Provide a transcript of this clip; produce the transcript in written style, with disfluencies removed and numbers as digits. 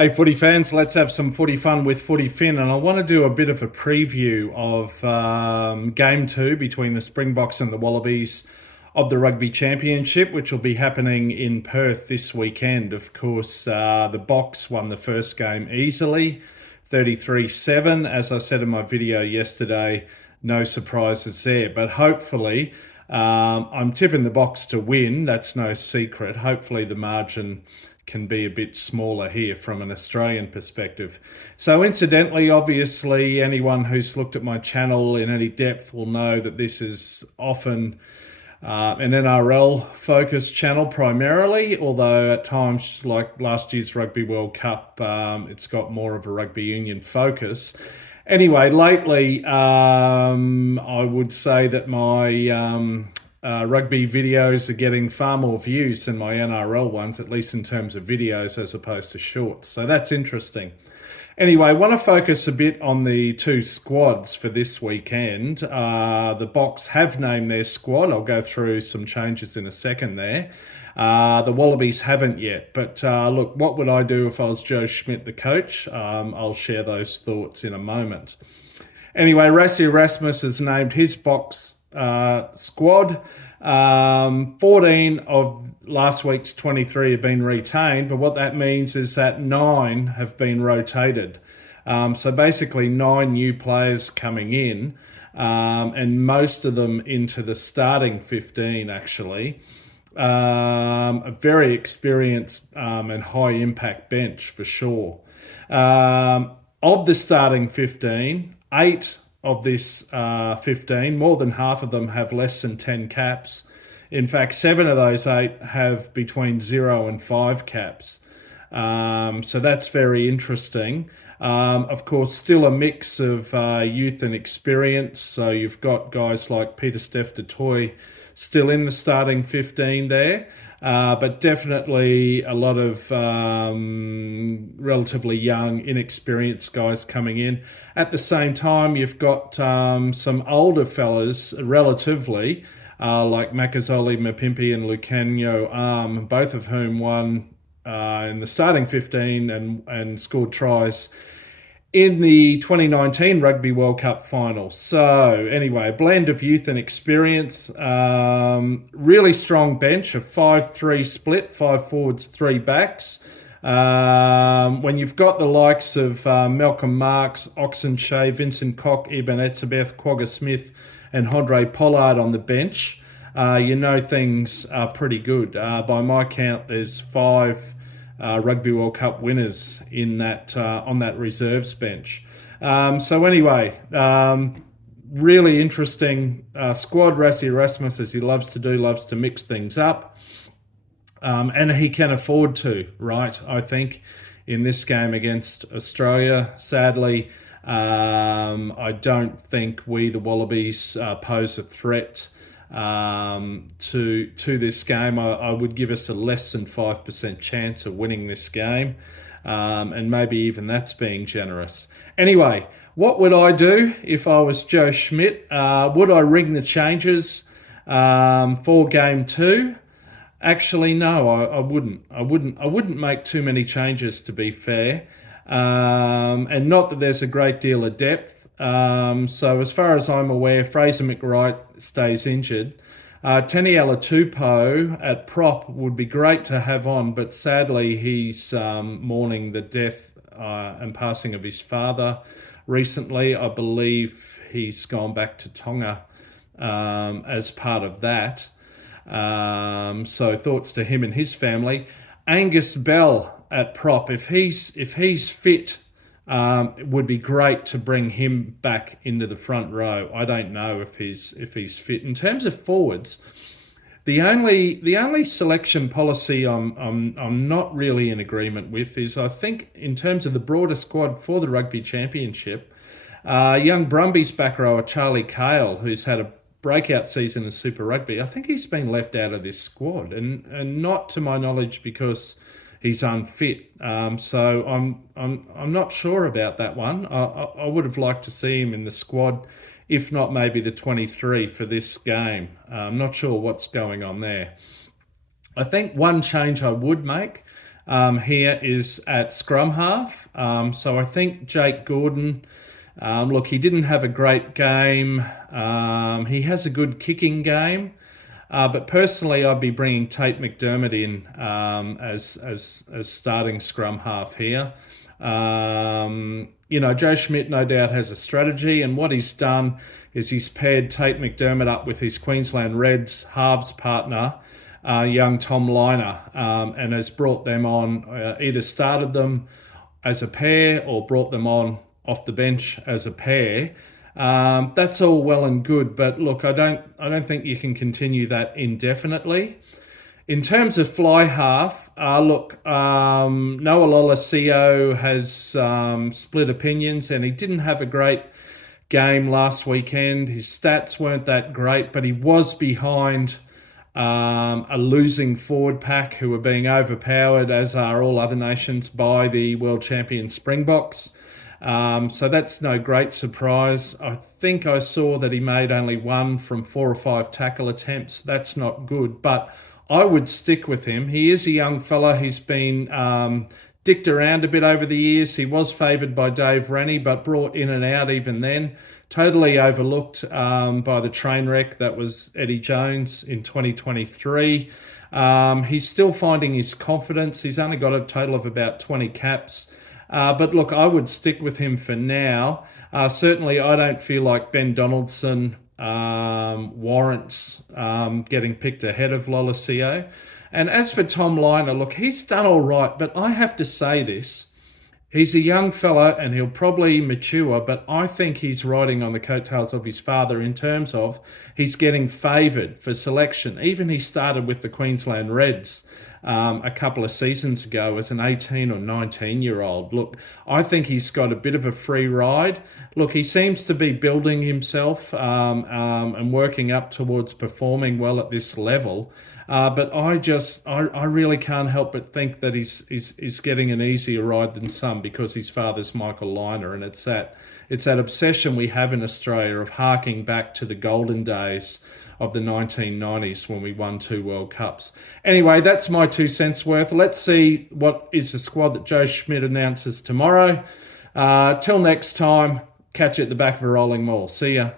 Hey, footy fans, let's have some footy fun with Footy Fin. And I want to do a bit of a preview of game two between the Springboks and the Wallabies of the Rugby Championship, which will be happening in Perth this weekend. Of course, the Boks won the first game easily, 33-7. As I said in my video yesterday, no surprises there. But hopefully, I'm tipping the Boks to win. That's no secret. Hopefully, the margin can be a bit smaller here from an Australian perspective. So incidentally, obviously, anyone who's looked at my channel in any depth will know that this is often an NRL focused channel primarily, although at times, like last year's Rugby World Cup, it's got more of a rugby union focus. Anyway, lately, I would say that my rugby videos are getting far more views than my NRL ones, at least in terms of videos as opposed to shorts. So that's interesting. Anyway, I want to focus a bit on the two squads for this weekend. The Boks have named their squad. I'll go through some changes in a second there. The Wallabies haven't yet. But look, what would I do if I was Joe Schmidt, the coach? I'll share those thoughts in a moment. Anyway, Rassie Erasmus has named his Boks squad. 14 of last week's 23 have been retained, but what that means is that 9 have been rotated. So basically 9 new players coming in, and most of them into the starting 15 actually. A very experienced and high impact bench for sure. Of the starting 15, 8 of this 15, more than half of them have less than 10 caps. In fact, 7 of those 8 have between 0 and 5 caps. So that's very interesting. Of course, still a mix of youth and experience. So you've got guys like Peter Steph du Toit still in the starting 15 there. But definitely a lot of relatively young, inexperienced guys coming in. At the same time, you've got some older fellas, relatively, like Makazole Mapimpi and Lucanio, both of whom won in the starting 15 and scored tries in the 2019 Rugby World Cup final. So anyway, a blend of youth and experience, really strong bench, a 5-3 split, 5 forwards, 3 backs. When you've got the likes of Malcolm Marx, Oxenshea, Vincent Koch, Eben Etzebeth, Quagga Smith and Andre Pollard on the bench, you know things are pretty good. By my count, there's 5 Rugby World Cup winners in that on that reserves bench. So anyway, really interesting squad. Rassie Erasmus, as he loves to do, loves to mix things up. And he can afford to, right? I think in this game against Australia, sadly, I don't think we, the Wallabies, pose a threat to this game. I would give us a less than 5% chance of winning this game, and maybe even that's being generous. Anyway, what would I do if I was Joe Schmidt? Would I ring the changes for game 2? Actually, no, I wouldn't. I wouldn't make too many changes, to be fair, and not that there's a great deal of depth. So as far as I'm aware, Fraser McWright stays injured. Taniela Tupou at prop would be great to have on, but sadly he's mourning the death and passing of his father recently. I believe he's gone back to Tonga as part of that. So thoughts to him and his family. Angus Bell at prop, if he's fit, it would be great to bring him back into the front row. I don't know if he's fit. In terms of forwards, the only selection policy I'm not really in agreement with is, I think, in terms of the broader squad for the Rugby Championship, young Brumbies back rower Charlie Cale, who's had a breakout season in Super Rugby, I think he's been left out of this squad, and not to my knowledge because he's unfit. So I'm not sure about that one. I would have liked to see him in the squad, if not maybe the 23 for this game. I'm not sure what's going on there. I think one change I would make here is at scrum half. So I think Jake Gordon, look, he didn't have a great game. He has a good kicking game. But personally, I'd be bringing Tate McDermott in as starting scrum half here. Joe Schmidt no doubt has a strategy, and what he's done is he's paired Tate McDermott up with his Queensland Reds halves partner, young Tom Liner, and has brought them on, either started them as a pair or brought them on off the bench as a pair. That's all well and good, but look, I don't think you can continue that indefinitely. In terms of fly half, look, Noah Lolesio has split opinions, and he didn't have a great game last weekend. His stats weren't that great, but he was behind a losing forward pack who were being overpowered, as are all other nations, by the world champion Springboks. So that's no great surprise. I think I saw that he made only 1 from 4 or 5 tackle attempts. That's not good, but I would stick with him. He is a young fella. He's been dicked around a bit over the years. He was favoured by Dave Rennie, but brought in and out even then. Totally overlooked by the train wreck that was Eddie Jones in 2023. He's still finding his confidence. He's only got a total of about 20 caps. But look, I would stick with him for now. Certainly, I don't feel like Ben Donaldson warrants getting picked ahead of Lolesio. And as for Tom Liner, look, he's done all right, but I have to say this. He's a young fella and he'll probably mature, but I think he's riding on the coattails of his father in terms of he's getting favoured for selection. Even he started with the Queensland Reds a couple of seasons ago as an 18 or 19-year-old. Look, I think he's got a bit of a free ride. Look, he seems to be building himself and working up towards performing well at this level. But I really can't help but think that he's getting an easier ride than some because his father's Michael Liner, and it's that obsession we have in Australia of harking back to the golden days of the 1990s when we won 2 World Cups. Anyway, that's my 2 cents worth. Let's see what is the squad that Joe Schmidt announces tomorrow. Till next time, catch you at the back of a rolling mall. See ya.